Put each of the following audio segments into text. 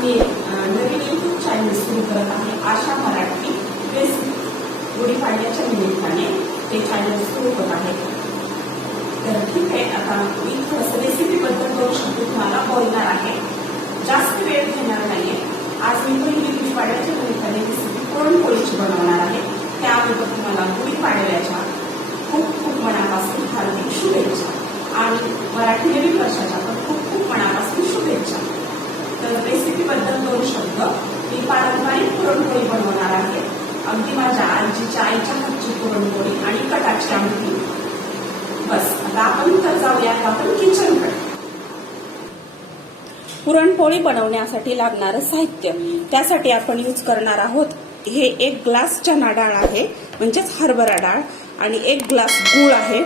मी नवीन YouTube channel सुरू करत आहे आशा मराठी बेसिक गुढीपाडव्याच्या निमित्ताने ते चॅनल सुरू होत आहे। तर ठीक आहे, आता मी थोडंसं रेसिपीबद्दल 2 शब्द तुम्हाला बोलणार आहे, जास्त वेळ घेणार नाहीये। आज मी पहिली गुढीपाडव्याच्या निमित्ताने रेसिपी पुरणपोळीची बनवणार आहे। त्याबरोबर तुम्हाला गुढीपाडव्याच्या खूप खूप मनापासून हार्दिक शुभेच्छा आणि मराठी नवीन वर्षाच्या पण खूप खूप मनापासून शुभेच्छा। तर रेसिपीबद्दल 2 शब्द, मी पारंपरिक पुरणपोळी बनवणार आहे, अगदी माझ्या आजीच्या आईच्या हातची पुरणपोळी आणि कटाची आमटी। बस आता आपण तर जाऊयात आपण किचनकडे। पुरणपोळी बनवण्यासाठी लागणारं साहित्य, त्यासाठी आपण यूज करणार आहोत हे 1 ग्लास चणा डाळ आहे म्हणजेच हरभरा डाळ, आणि 1 ग्लास गूळ आहे,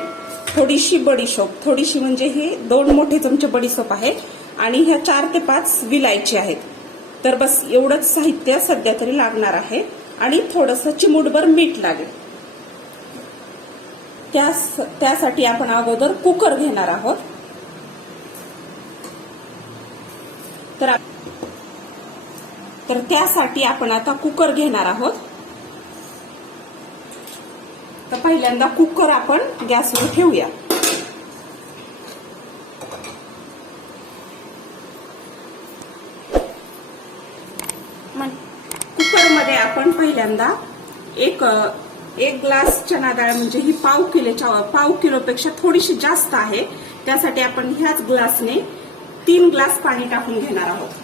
थोडीशी बडीशोप, थोडीशी म्हणजे हे 2 मोठे चमचे बडीशोप आहे, आणि ह्या 4 ते 5 विलायची आहेत। तर बस एवढंच साहित्य सध्या तरी लागणार आहे, आणि थोडंसं चिमूटभर मीठ लागेल। त्यासाठी आपण अगोदर कुकर घेणार आहोत। तर त्यासाठी आपण आता कुकर घेणार आहोत। तर पहिल्यांदा कुकर आपण गॅसवर ठेवूया। कुकरमध्ये आपण पहिल्यांदा एक ग्लास चणा डाळ, म्हणजे ही पाव किलोपेक्षा थोडीशी जास्त आहे, त्यासाठी आपण ह्याच ग्लासने 3 ग्लास पाणी टाकून घेणार आहोत।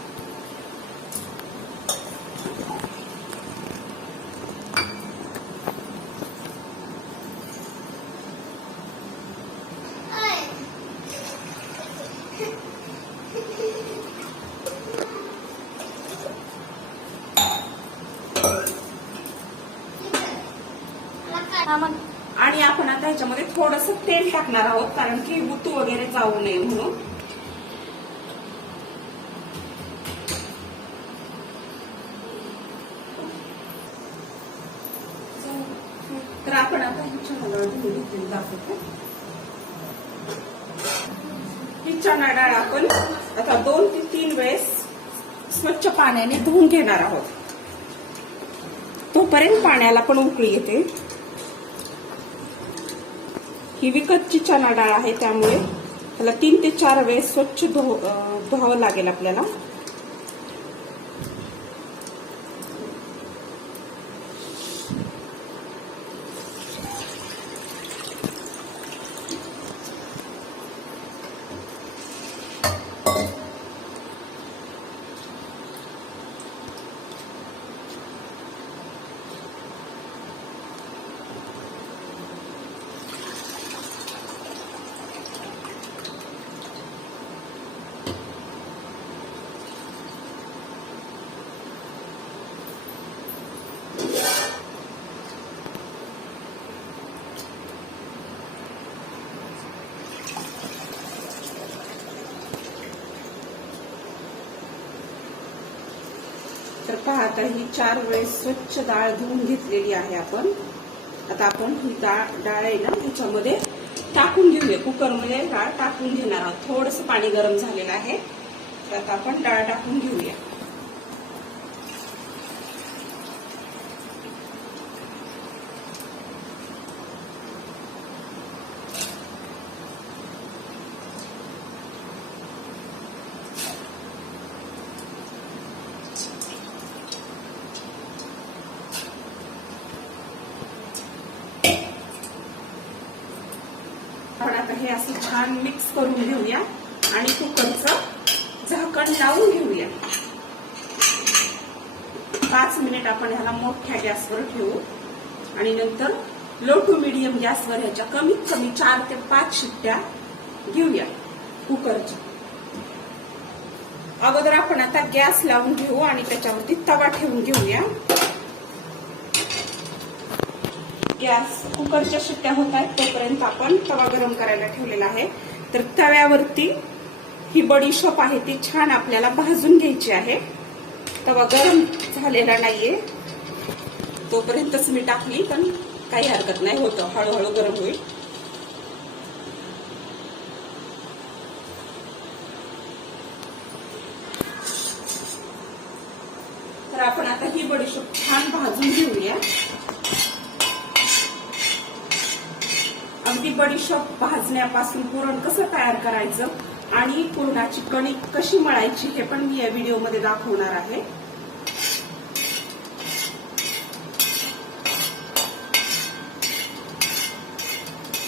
आणि आपण आता ह्याच्यामध्ये थोडंसं तेल टाकणार आहोत, कारण की बुतू वगैरे जाऊ नये म्हणून। तर आपण आता ही चणा डाळ धुवून दाखवतो। ही चणा डाळ आपण आता 2 ते 3 वेळेस स्वच्छ पाण्याने धुवून घेणार आहोत, तोपर्यंत पाण्याला पण उकळी येते। ही विकतची चणा डाळ आहे, त्यामुळे त्याला 3 ते 4 वेळेस स्वच्छ धुवावं लागेल आपल्याला। तर पहा, आता ही 4 वेळेस स्वच्छ डाळ धुवून घेतलेली आहे आपण। आता आपण ही डाळ आहे ना ह्याच्यामध्ये टाकून घेऊया, कुकरमध्ये डाळ टाकून घेणार आहोत। थोडंसं पाणी गरम झालेलं आहे, तर आता आपण डाळ टाकून घेऊया। आपण आता हे असं छान मिक्स करून घेऊया आणि कुकरचं झाकण लावून घेऊया। 5 मिनिट आपण ह्याला मोठ्या गॅसवर ठेवू, आणि नंतर लो टू मीडियम गॅसवर ह्याच्या कमीत कमी 4 ते 5 शिट्ट्या घेऊया कुकरच्या। अगोदर आपण आता गॅस लावून घेऊ आणि त्याच्यावरती तवा ठेवून घेऊया। गॅस कुकरच्या शिट्ट्या होत आहेत तोपर्यंत आपण तवा गरम करायला ठेवलेला आहे। तर तव्यावरती ही बडीशोप आहे ती छान आपल्याला भाजून घ्यायची आहे। तवा गरम झालेला नाहीये तोपर्यंतच मी टाकली, पण काही हरकत नाही, होतं हळूहळू गरम होईल। तर आपण आता ही बडीशोप छान भाजून घेऊया. अगदी बडीशोप भाजण्यापासून पुरण कसं तयार करायचं आणि पुरणाची कणिक कशी मळायची हे पण मी या व्हिडिओमध्ये दाखवणार आहे.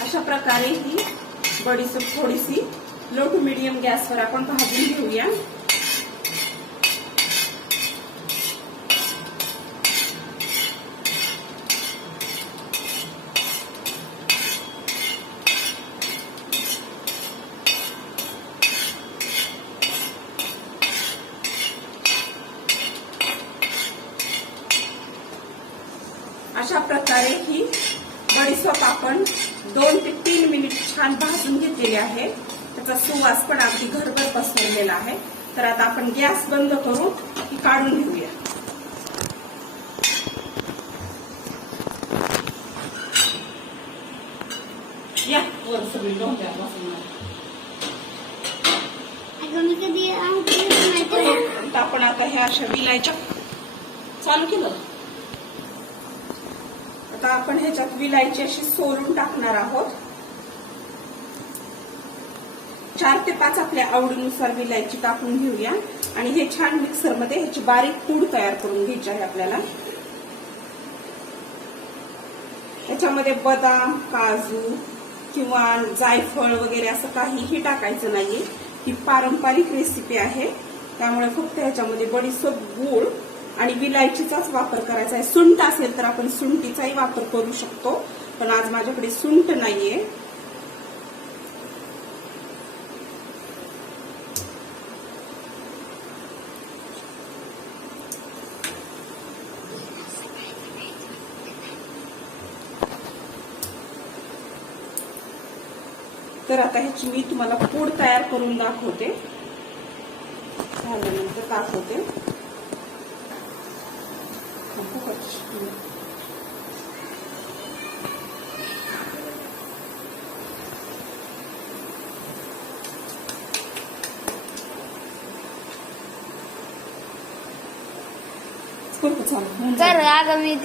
अशा प्रकारे ही बडीशोप थोडीशी लो टू मीडियम गॅसवर आपण भाजून घेऊया. अशा प्रकारे ही बडीशोप आपण 2 ते 3 मिनिट छान भाजून घेतलेली आहे. त्याचा सुवास पण अगदी घरभर पसरलेला आहे. तर आता आपण गॅस बंद करून ती काढून घेऊया. या वर सगळी डोक्यापासून आपण आता ह्या अशा विलायच्या चालू केलं. आता आपण ह्याच्यात विलायची अशी सोलून टाकणार आहोत. 4 ते 5 आपल्या आवडीनुसार विलायची टाकून घेऊया आणि हे छान मिक्सरमध्ये ह्याची बारीक पूड तयार करून घ्यायची आहे आपल्याला. त्याच्यामध्ये बदाम, काजू किंवा जायफळ वगैरे असं काहीही टाकायचं नाहीये. ही पारंपरिक रेसिपी आहे, त्यामुळे फक्त ह्याच्यामध्ये बडीशोप, गूळ आणि विलायचीचाच वापर करायचा आहे. सुंठ असेल तर आपण सुंठीचाही वापर करू शकतो, पण आज माझ्याकडे सुंठ नाहीये. तर आता ह्याची मी तुम्हाला पूड तयार करून दाखवते. झाल्यानंतर दाखवते.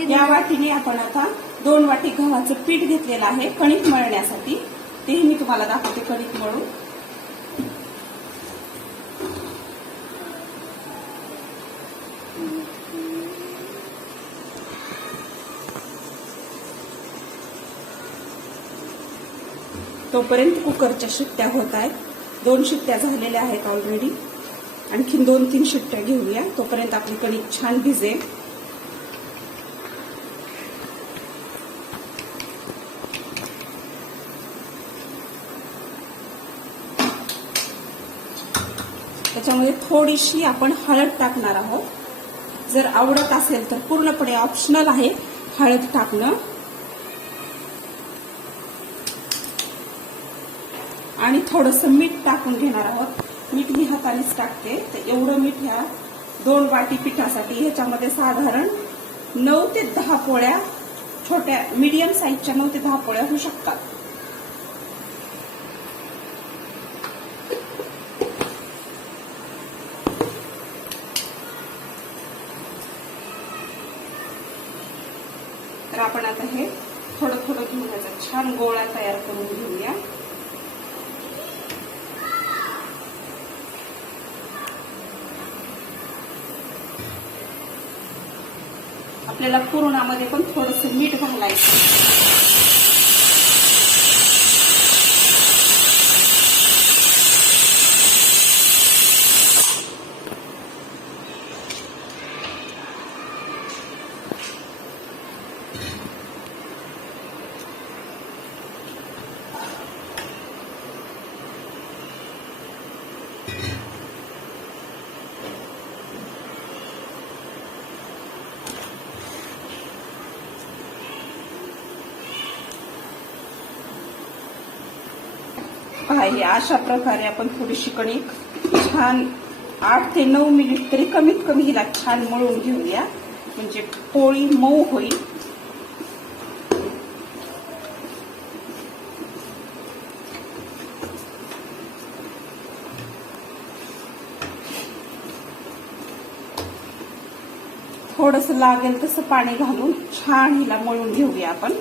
या वाटीने आपण आता 2 वाटी गव्हाचं पीठ घेतलेलं आहे कणिक मळण्यासाठी. तेही मी तुम्हाला दाखवते कणिक मळून. तोपर्यंत कुकरच्या शिट्ट्या होत आहेत. 2 शिट्ट्या झालेल्या आहेत ऑलरेडी. आणखीन 2-3 शिट्ट्या घेऊया. तोपर्यंत आपली कणिक छान भिजेल. त्याच्यामध्ये थोडीशी आपण हळद टाकणार आहोत. जर आवडत असेल तर पूर्णपणे ऑप्शनल आहे हळद टाकणं. आणि थोडंसं मीठ टाकून घेणार आहोत. मीठ मी हातानेच टाकते. तर एवढं मीठ ह्या 2 वाटी पिठासाठी ह्याच्यामध्ये साधारण 9 ते 10 पोळ्या, छोट्या मीडियम साईजच्या 9 ते 10 पोळ्या होऊ शकतात. तर आपण आता हे थोडं थोडं घेऊन याचा छान गोळा तयार करून घेऊया. आपल्याला पुरणामध्ये पण थोडंसं मीठ घालायचं. आहे अशा प्रकारे आपण थोडीशी कणिक छान 8 ते 9 मिनिट तरी कमीत कमी हिला छान मळून घेऊया, म्हणजे पोळी मऊ होईल. थोडंसं लागेल तसं पाणी घालून छान हिला मळून घेऊया आपण.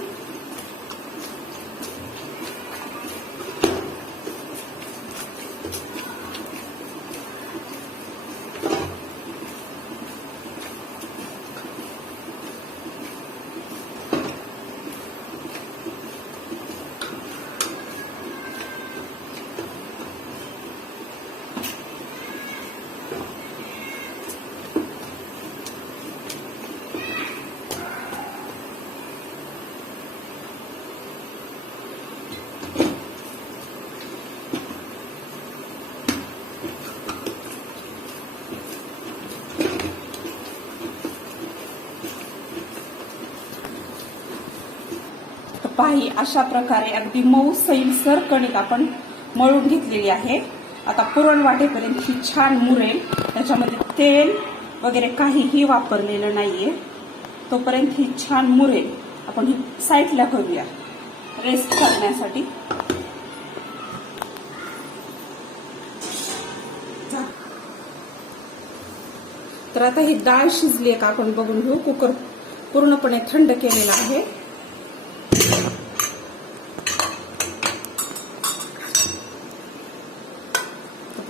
पाही अशा प्रकारे अगदी मऊ सैलसर कणिक आपण मळून घेतलेली आहे. आता पुरण वाटेपर्यंत ही छान मुरेल. त्याच्यामध्ये तेल वगैरे काहीही वापरलेलं नाहीये. तोपर्यंत ही छान मुरेल. आपण ही साईडला करूया रेस्ट करण्यासाठी. तर आता ही डाळ शिजली आहे का आपण बघून घेऊ. कुकर पूर्णपणे थंड केलेला आहे.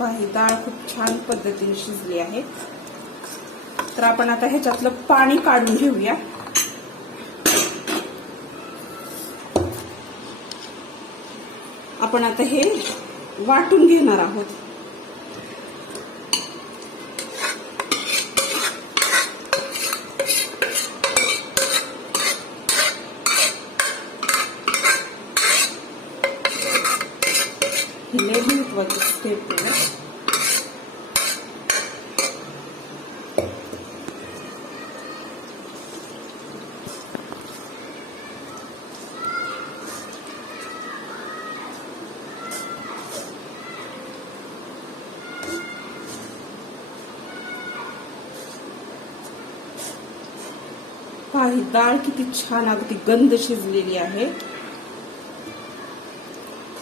ही डाळ खूप छान पद्धतीने शिजली आहे. तर आपण आता ह्याच्यातलं पाणी काढून घेऊया. आपण आता हे वाटून घेणार आहोत. ही लय महत्वाची स्टेप आहे. ही डाळ किती छान अगदी गंध शिजलेली आहे.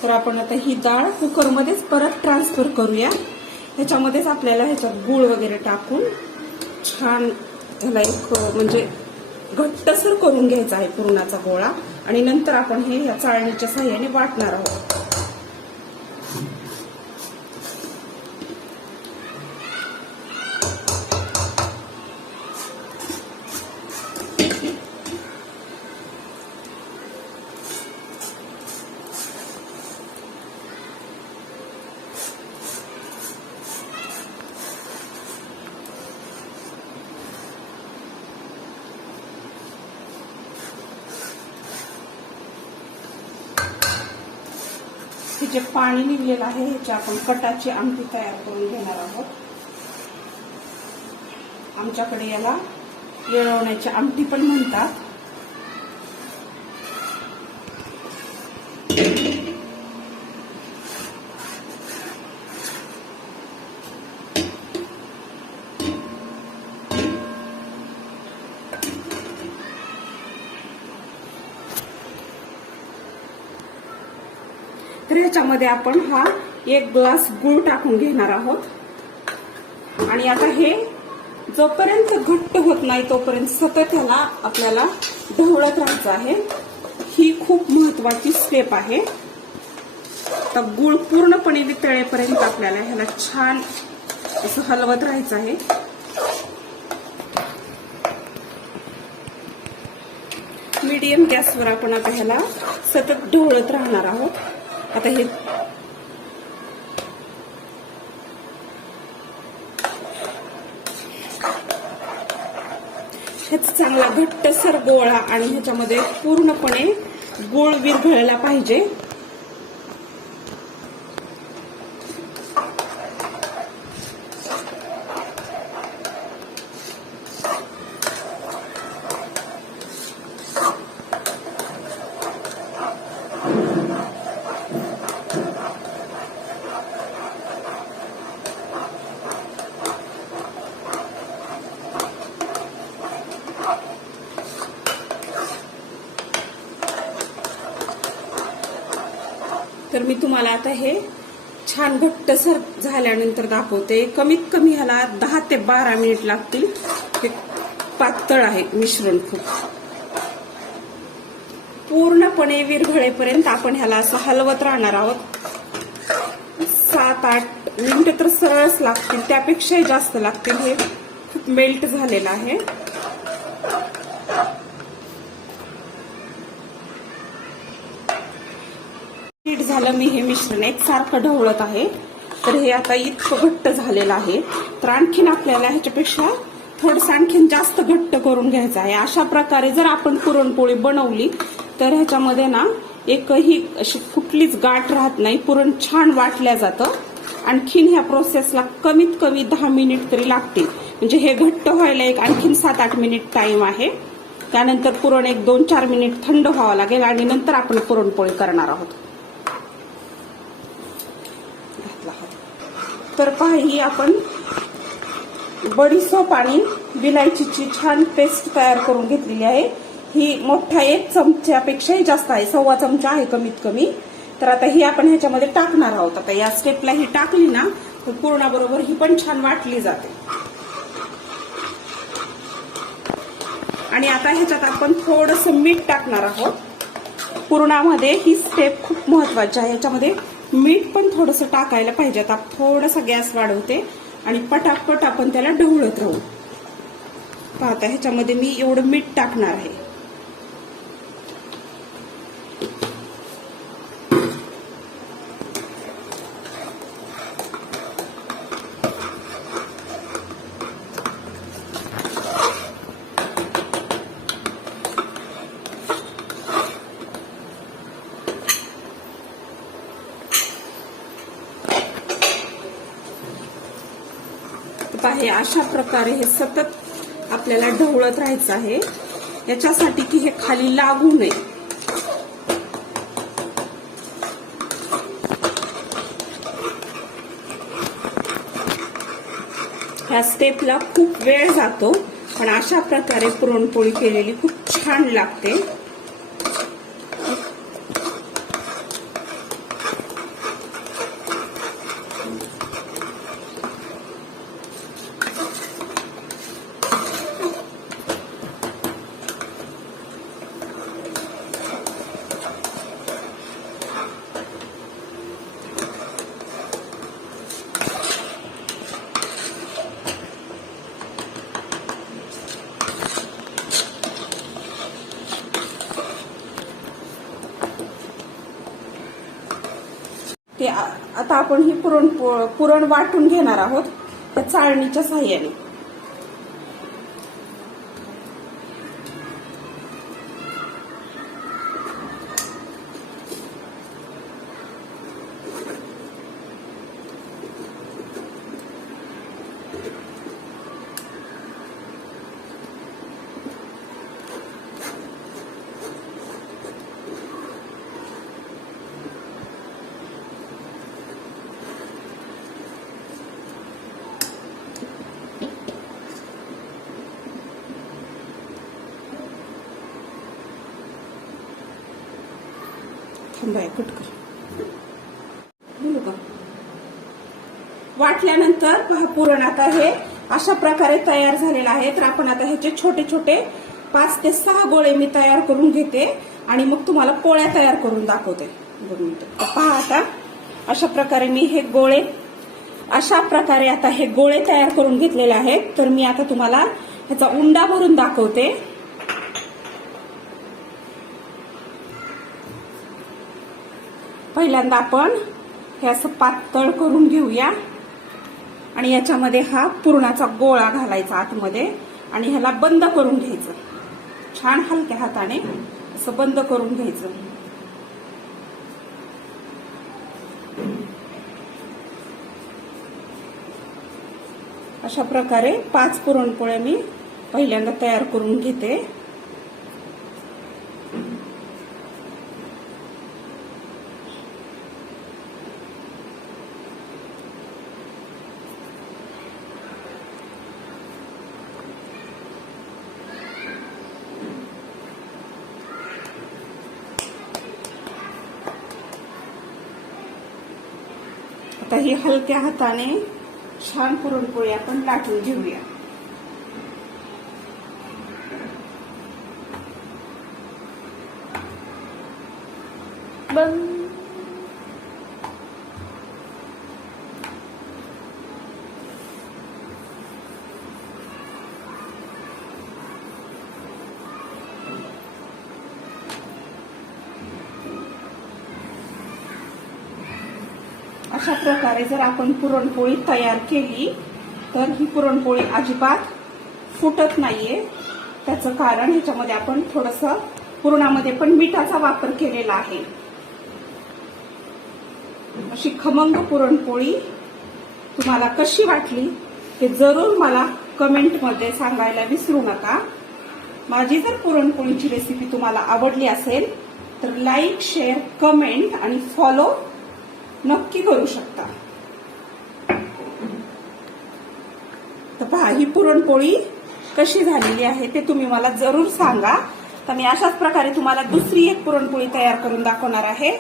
तर आपण आता ही डाळ कुकरमध्येच परत ट्रान्सफर करूया. ह्याच्यामध्येच आपल्याला ह्याच्यात गूळ वगैरे टाकून छान ह्याला एक म्हणजे घट्टसर करून घ्यायचा आहे पुरणाचा गोळा. आणि नंतर आपण हे या चाळणीच्या साह्याने वाटणार आहोत. हे जे पाणी निघलेलं आहे ह्याची आपण कटाची आमटी तयार करून घेणार आहोत. आमच्याकडे याला येळवण्याची आमटी पण म्हणतात. तर ह्याच्यामध्ये आपण हा 1 ग्लास गूळ टाकून घेणार आहोत. आणि आता हे जोपर्यंत घट्ट होत नाही तोपर्यंत सतत ह्याला आपल्याला ढवळत राहायचं आहे. ही खूप महत्वाची स्टेप आहे. तर गूळ पूर्णपणे वितळेपर्यंत आपल्याला ह्याला छान असं हलवत राहायचं आहे. मीडियम गॅसवर आपण आता ह्याला सतत ढवळत राहणार आहोत. आता हे चांगला घट्टसर गोळा आणि ह्याच्यामध्ये पूर्णपणे गूळ विरघळला पाहिजे. तर मी तुम्हाला आता हे छान घट्टसर झाल्यानंतर दाखवते. कमीत कमी ह्याला 10 ते 12 मिनिट लागतील. हे पातळ आहे मिश्रण, खूप पूर्णपणे विरघळेपर्यंत आपण ह्याला असं हलवत राहणार आहोत. 7-8 मिनिटं तर सरळच लागतील, त्यापेक्षाही जास्त लागतील. हे खूप मेल्ट झालेलं आहे. पीठ झालं. मी हे मिश्रण एकसारखं ढवळत आहे. तर हे आता इतकं घट्ट झालेलं आहे. तर आणखीन आपल्याला ह्याच्यापेक्षा थोडंसं आणखीन जास्त घट्ट करून घ्यायचं आहे. अशा प्रकारे जर आपण पुरणपोळी बनवली तर ह्याच्यामध्ये ना एकही अशी कुठलीच गाठ राहत नाही. पुरण छान वाटल्या जातं. आणखीन ह्या प्रोसेसला कमीत कमी 10 मिनिट तरी लागतील. म्हणजे हे घट्ट व्हायला एक आणखीन 7-8 मिनिट टाइम आहे. त्यानंतर पुरण एक 2-4 मिनिट थंड व्हावं लागेल आणि नंतर आपण पुरणपोळी करणार आहोत. तर पहा, ही आपण बडीशोप आणि विलायचीची छान पेस्ट तयार करून घेतलेली आहे. ही मोठा 1 चमच्यापेक्षाही जास्त आहे, 1/4 चमचा आहे कमीत कमी. तर आता ही आपण ह्याच्यामध्ये टाकणार आहोत. आता या स्टेपला ही टाकली ना तर पुरणाबरोबर ही पण छान वाटली जाते. आणि आता ह्याच्यात आपण थोडंसं मीठ टाकणार आहोत. पुरणामध्ये ही स्टेप खूप महत्वाची आहे. ह्याच्यामध्ये मीठ पण थोडंसं टाकायला पाहिजे. आता थोडासा गॅस वाढवते आणि पटापट आपण त्याला ढवळत राहू. पाहता, ह्याच्यामध्ये मी एवढं मीठ टाकणार आहे. आहे अशा प्रकारे हे सतत आपल्याला ढवळत राहायचं आहे, याच्यासाठी की हे खाली लागू नये. ह्या स्टेपला खूप वेळ जातो, पण अशा प्रकारे पुरणपोळी केलेली खूप छान लागते. ते आता आपण ही पुरण वाटून घेणार आहोत त्या चाळणीच्या साहाय्याने. वाटल्यानंतर पुरण आता हे अशा प्रकारे तयार झालेलं आहे. तर आपण आता ह्याचे छोटे छोटे 5 ते 6 गोळे मी तयार करून घेते आणि मग तुम्हाला पोळ्या तयार करून दाखवते. पहा, आता अशा प्रकारे मी हे गोळे तयार करून घेतलेले आहेत. तर मी आता तुम्हाला ह्याचा उंडा भरून दाखवते. पहिल्यांदा आपण हे असं पातळ करून घेऊया आणि याच्यामध्ये हा पुरणाचा गोळा घालायचा आतमध्ये आणि ह्याला बंद करून घ्यायचं. छान हलक्या हाताने असं बंद करून घ्यायचं. अशा प्रकारे 5 पुरणपोळ्या मी पहिल्यांदा तयार करून घेते. आता ही हलक्या हाताने छान पुरणपोळी आपण लाटून घेऊया. बंद. अशा प्रकारे जर आपण पुरणपोळी तयार केली तर ही पुरणपोळी अजिबात फुटत नाहीये. त्याचं कारण ह्याच्यामध्ये आपण थोडंसं पुरणामध्ये पण मीठाचा वापर केलेला आहे. अशी खमंग पुरणपोळी तुम्हाला कशी वाटली हे जरूर मला कमेंटमध्ये सांगायला विसरू नका. माझी जर पुरणपोळीची रेसिपी तुम्हाला आवडली असेल तर लाईक, शेअर, कमेंट आणि फॉलो नक्की करू शकता. तर पहा ही पुरणपोळी कशी झालेली आहे ते तुम्ही मला जरूर सांगा. तर मी अशाच प्रकारे तुम्हाला दुसरी एक पुरणपोळी तयार करून दाखवणार आहे.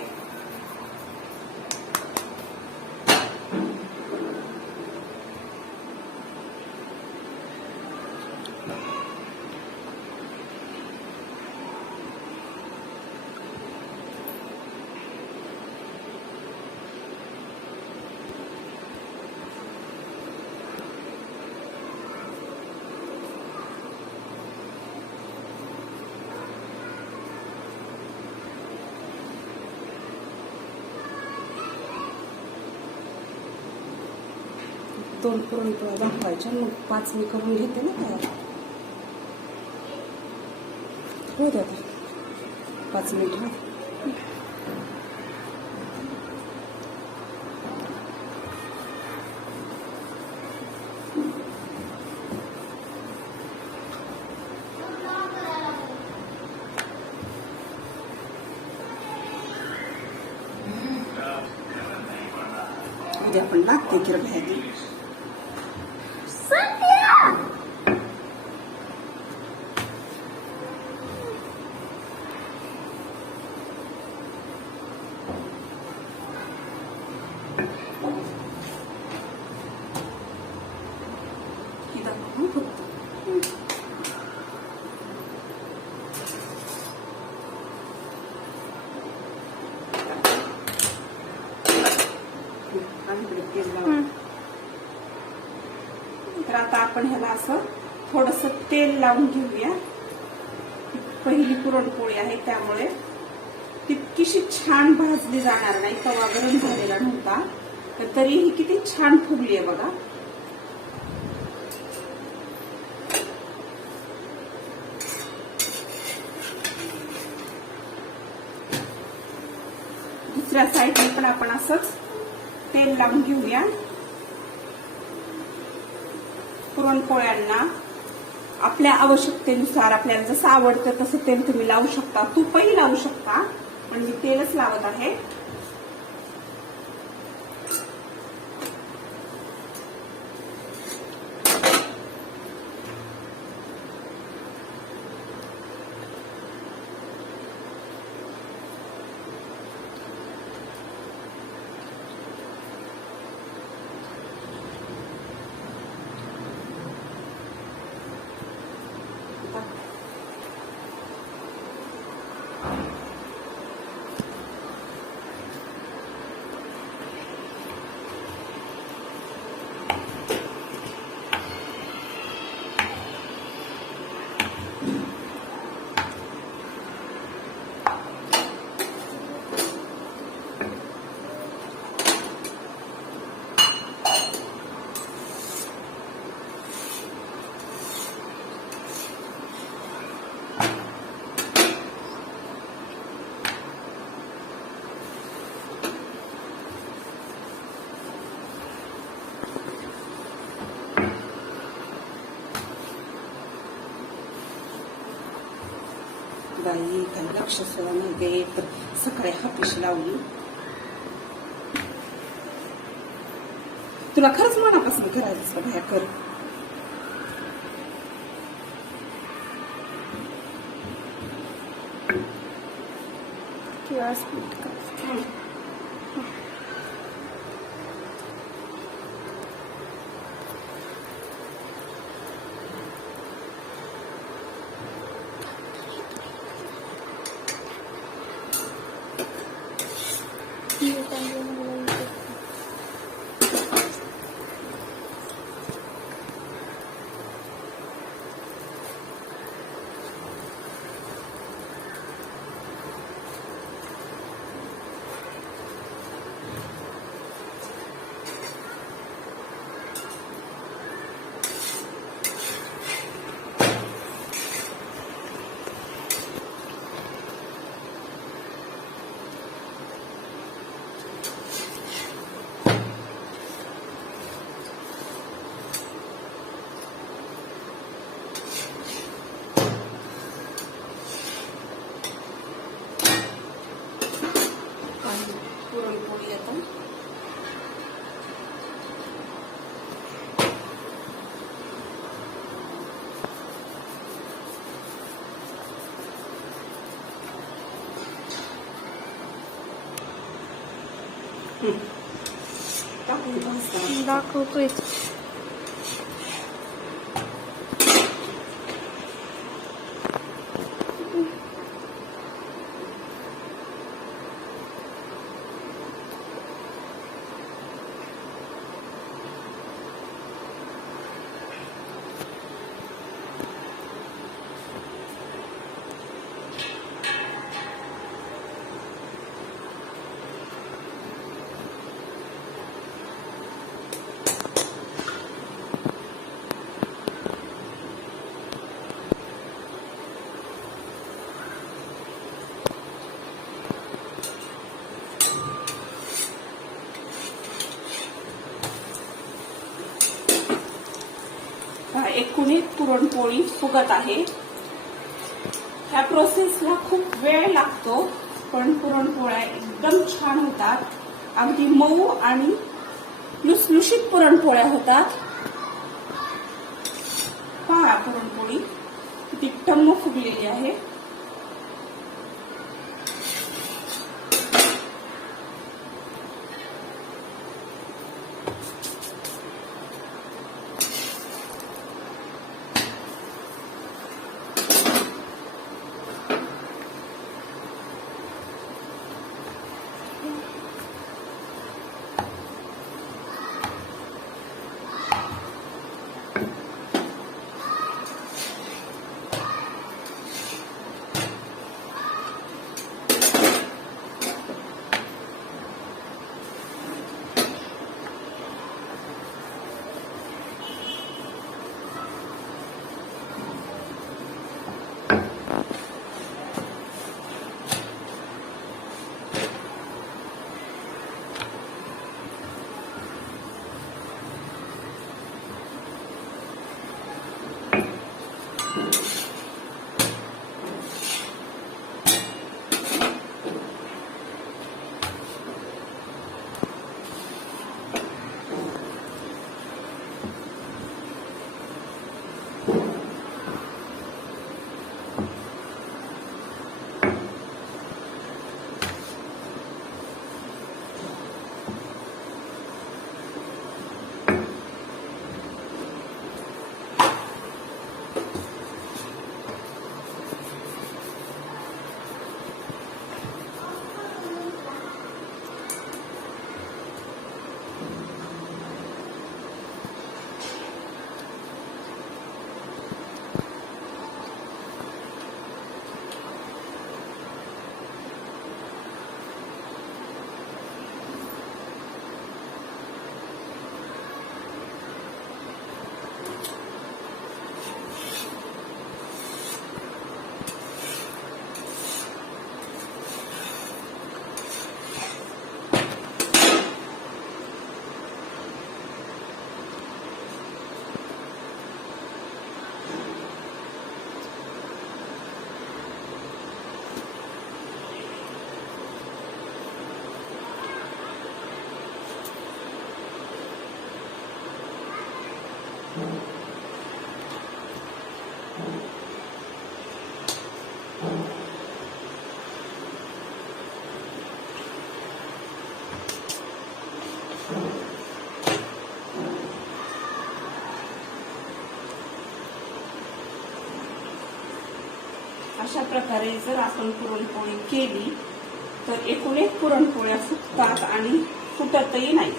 दोन पुरणपोळ्या दाखवायच्या, मग 5 मी करून घेते ना तयार. हो दादा 5 मिनिट. उद्या आपण लागते की भाजी. तर आता आपण ह्याला असं थोडस तेल लावून घेऊया. पहिली पुरणपोळी आहे त्यामुळे तितकीशी छान भाजली जाणार नाही. तवा गरम झालेला नव्हता तर तरीही किती छान फुगली आहे बघा. दुसऱ्या साईडने पण आपण असंच तेल लावून घेऊया. पुरणपोळ्यांना आपल्या आवश्यकतेनुसार आपल्याला जसं आवडतं तसं तेल तुम्ही लावू शकता. तूपही लावू शकता पण मी तेलच लावत आहे. बाई काही लक्ष सुद्धा नाही देत. सकाळी हापीस लावली. तुला खरंच मनापासून करायचं बाहेर कर. किंवा स्प्लिट कर. टाकून भाजताना. दाखवतोय. एकूण एक पुरणपोळी फुगत आहे. ह्या प्रोसेसला खूप वेळ लागतो, पण पुरणपोळ्या एकदम छान होतात. अगदी मऊ आणि लुसलुशीत पुरणपोळ्या होतात. पहा पुरणपोळी किती टम्म फुगलेली आहे. अशा प्रकारे जर आपण पुरणपोळी केली तर एकूण एक पुरणपोळ्या फुगतात आणि फुटतही नाही.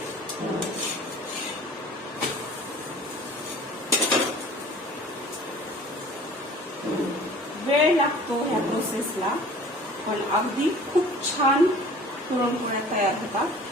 वेळ लागतो ह्या प्रोसेसला, पण अगदी खूप छान पुरणपोळ्या तयार होतात.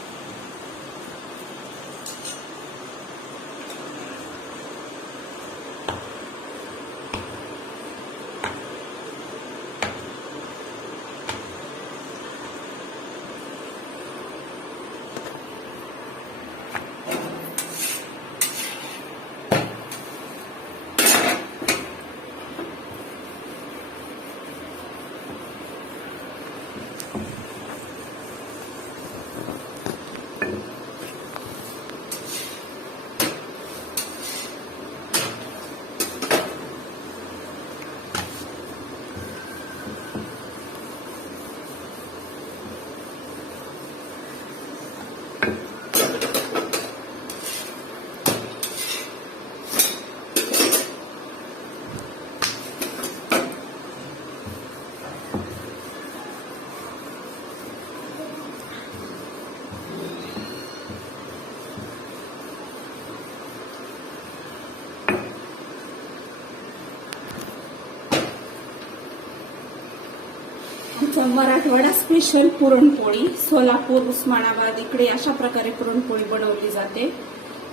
आमचा मराठवाडा स्पेशल पुरणपोळी सोलापूर उस्मानाबाद इकडे अशा प्रकारे पुरणपोळी बनवली जाते.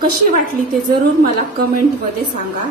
कशी वाटली ते जरूर मला कमेंट मध्ये सांगा.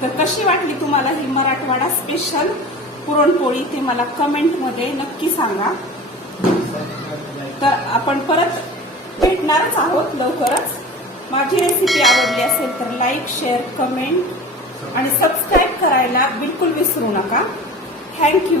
तर कशी वाटली तुम्हाला ही मराठवाडा स्पेशल पुरणपोळी ते मला कमेंट मध्ये नक्की सांगा. तर आपण परत भेटणारच आहोत लवकरच. माझी रेसिपी आवडली असेल तर लाईक, शेअर, कमेंट आणि सबस्क्राईब करायला बिलकुल विसरू नका. थँक्यू.